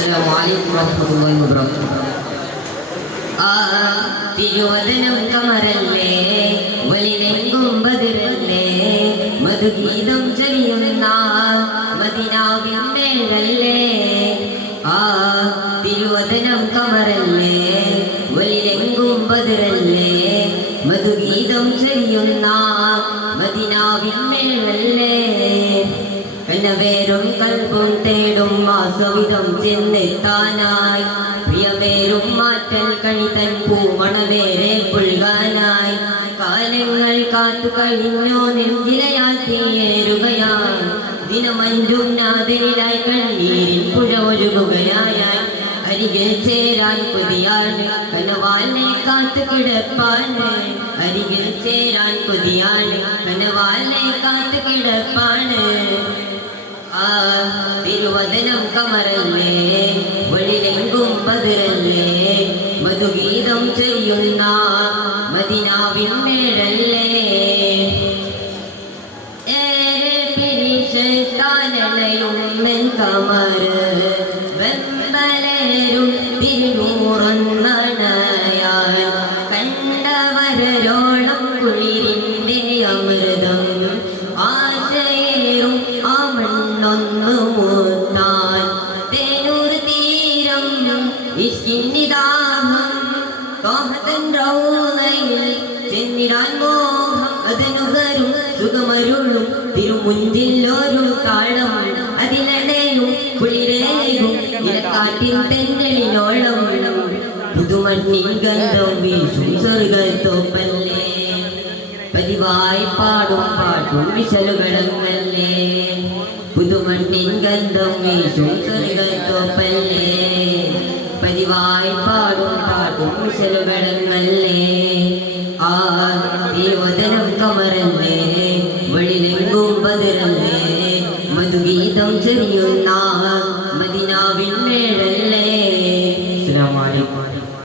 Assalamualaikum warahmatullahi wabarakatuh. തിരുവദനം കമറല്ലേ വലിലെങ്കും ബദറല്ലേ മധുഗീതം ചൊരിയുന്ന മദീനാവിന്നേഴല്ലേ തിരുവദനം കമറല്ലേ വലിലെങ്കും ബദറല്ലേ മധുഗീതം ചൊരിയുന്ന മദീനാവിന്നേഴല്ലേ എന്നവേരും കൽപ്പും തേടും മാസവിധം ചെന്നെത്താനായി പ്രിയമേരും മാറ്റൽ കണിതൻ പൂമണവേറെ പുൽകാനായി കാലങ്ങൾ കാത്തു കഴിഞ്ഞോ നെഞ്ചിലയാൽ തീയേറുകയായി ദിനമഞ്ചും നാദനിലായി കണ്ണീരിൽ പുഴ ഒഴുകുകയായി അരികിൽ ചേരാൻ കൊതിയാണ് കനവാലിനെ കാത്തു കിടപ്പാണ് അരികിൽ ചേരാൻ കൊതിയാണ് കനവാലിനെ കാത്തു കിടപ്പാണ് തിരുവദനം കമറല്ലേ വഴിലെങ്കും ബദറല്ലേ മധുഗീതം ചെയ്യുന്ന മദീനാവിന്നേഴല്ലേ ഏറെ പിരിശത്താനലയും കമർ വെമ്പലരും തിരുനൂറന്നണയാൽ കണ്ടവരോളം കുളിരിൻ്റെ അമൃതം ആശയേറും ആ മണ്ണൊന്നു മൂത്താൻ തേനൂർ തീരം ഇഷ്കിന്നിദാഹം തോഹത്തൻ റൗളയിൽ ചെന്നിടാൻ മോഹം അതിനുകരും സുഖമരുളും തിരുമുഞ്ചിൽ ഒരു താളം അതിലടയും കുളിരേയും ഇലക്കാറ്റിൻ തെന്നലിനോളം പുതുമണ്ണിൻ ഗന്ധം വീശും സ്വർഗത്തോപ്പല്ലേ പതിവായി പാടും പാട്ടും വിശലുകളങ്ങല്ലേ പുതുമണ്ണിൻ ഗന്ധം വീശും സ്വർഗത്തോപ്പല്ലേ പതിവായി പാടും പാട്ടും വിശലുകളങ്ങല്ലേ തിരുവദനം കമറല്ലേ വഴിലെങ്കും ബദറല്ലേ മധുഗീതം ചെറിയുന്ന മദീനാവിന്നേഴല്ലേ